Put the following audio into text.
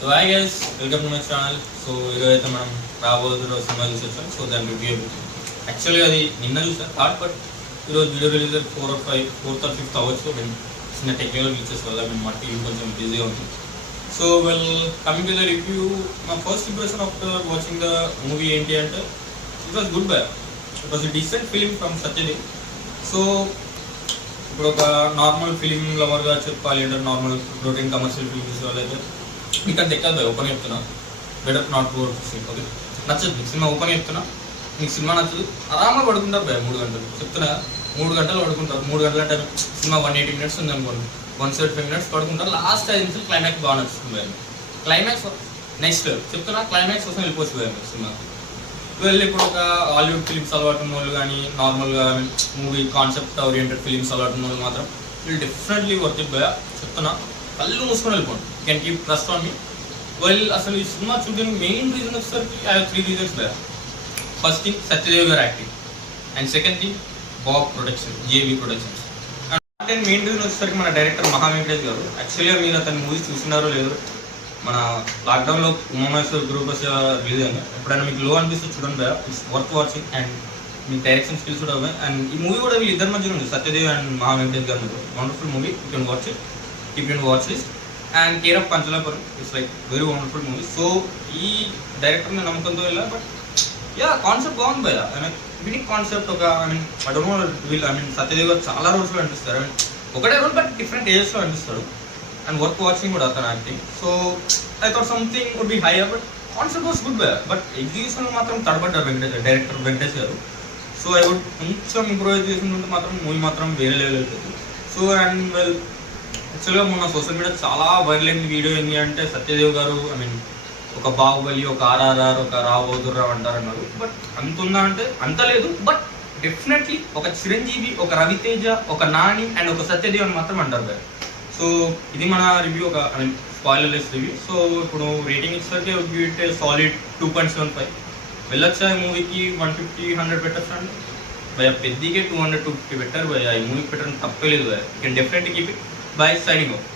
So hi guys, welcome to my channel. So ఈరోజు అయితే మనం రాబోతున్న సినిమా చూసొచ్చాం. సో దాని రివ్యూ యాక్చువల్గా అది నిన్న చూసాను థాట్, బట్ ఈరోజు video release 4th or 5th అవ్వచ్చు. మేము చిన్న టెక్నికల్ గ్లిచెస్ వల్ల మేము మా టీం కొంచెం బిజీగా ఉంది. So coming to the review, మా first impression after watching the movie ఏంటి అంటే ఇట్ వాస్ గుడ్ బై. It was decent film from Satyadev. So ఇప్పుడు ఒక నార్మల్ ఫిలిం లవర్గా చెప్పాలి అంటే నార్మల్ రొటీన్ కమర్షియల్ ఫిలిం చూసే వాళ్ళైతే మీకు అంత ఎక్కదు. ఓపెన్ చెప్తున్నా, బెటర్ నాట్ గో ఓకే. నచ్చదు మీకు సినిమా, ఓపెన్ చెప్తున్నా. మీకు సినిమా నచ్చదు, ఆరామా పడుకుంటారు భయ. 3 గంటలు చెప్తున్నా, 3 గంటలు పడుకుంటారు. 3 గంటల అంటే సినిమా 180 minutes ఉంది అనుకోండి, 175 minutes పడుకుంటారు. లాస్ట్ 5 నిమిషాలు క్లైమాక్స్ బాగా నచ్చుతుంది భయ. క్లైమాక్స్ నెక్స్ట్ చెప్తున్నా, క్లైమాక్స్ కోసం వెళ్ళిపోవచ్చు భయ మీకు సినిమా. వెళ్ళి ఇప్పుడు ఒక హాలీవుడ్ ఫిలిమ్స్ అలవాటు ఉన్న వాళ్ళు కానీ నార్మల్గా మూవీ కాన్సెప్ట్ ఓరియంటెడ్ ఫిలిమ్స్ అలవాటు ఉన్న వాళ్ళు మాత్రం వీళ్ళు డెఫినెట్లీ వర్త్ ఇట్ భయ. చెప్తున్నా, కళ్ళు మూసుకొని వెళ్ళిపోండి. You can keep trust on me. అసలు ఈ సినిమా చూడడానికి మెయిన్ రీజన్ వచ్చేసరికి ఐ హావ్ 3 reasons భయ. ఫస్ట్ థింగ్ సత్యదేవ్ గారు acting, and second thing Bob production, JB productions. And main reason వచ్చేసరికి మన డైరెక్టర్ మహా వెంకటేష్ గారు. యాక్చువల్గా మీరు అతని మూవీస్ చూస్తున్నారో లేదో, మన లాక్డౌన్లో ఉమామహేశ్వర్ గ్రూప్ రిలీజ్ అయింది. ఎప్పుడైనా మీకు లో అనిపిస్తే చూడండి భయ, ఇట్స్ వర్త్ వాచింగ్. అండ్ మీకు డైరెక్షన్ స్కిల్స్ కూడా ఉన్నాయి. అండ్ ఈ మూవీ కూడా వీళ్ళు ఇద్దరి మధ్యలో ఉంది, సత్యదేవ్ అండ్ మహా వెంకటేష్ గారు. Wonderful movie, you can watch it, keep in watch list. And care of Panchalapuram it's like very wonderful movie. So ఈ డైరెక్టర్ మీద నమ్మకంతో వెళ్ళా, బట్ కాన్సెప్ట్ బాగుంది భయ. Unique concept. ఒక ఐ డోంట్ నో వీళ్ళు సత్యదేవ్ గారు చాలా రోజులు అనిపిస్తారు. ఒకటే రోల్ బట్ డిఫరెంట్ ఏజెస్లో అనిపిస్తాడు. అండ్ వర్క్ వాచింగ్ కూడా అతను acting. So I thought something would be higher, but concept was good భయ. బట్ ఎగ్జిక్యూషన్ మాత్రం తడబడ్డారు డైరెక్టర్ వెంకటేష్ గారు. సో ఐ వుడ్ కొంచెం ఇంప్రూవైజ్ చేసినట్టు మాత్రం మూవీ మాత్రం వేరే లెవెల్ అవుతుంది. సో అండ్ యాక్చువల్గా మొన్న సోషల్ మీడియా చాలా వైరల్ అయిన వీడియో ఏంటి అంటే సత్యదేవ్ గారు ఒక బాహుబలి, ఒక RRR, ఒక రాబోతుర్రావు అంటారన్నారు. బట్ అంత ఉందా అంటే అంత లేదు. బట్ డెఫినెట్లీ ఒక చిరంజీవి, ఒక రవితేజ, ఒక నాని అండ్ ఒక సత్యదేవ్ అని మాత్రం అంటారు భయ. సో ఇది మన రివ్యూ, ఒక స్పాయిలర్ లెస్ రివ్యూ. సో ఇప్పుడు రేటింగ్ ఇచ్చరికి సాలిడ్ 2.75. వెళ్ళొచ్చా ఈ మూవీకి 150-100 పెట్టచ్చు అండి భయ. పెద్దగా 200-250 పెట్టారు భయ. ఈ మూవీకి పెట్టడం తప్పలేదు భయ. You can definitely keep it. By, signing off.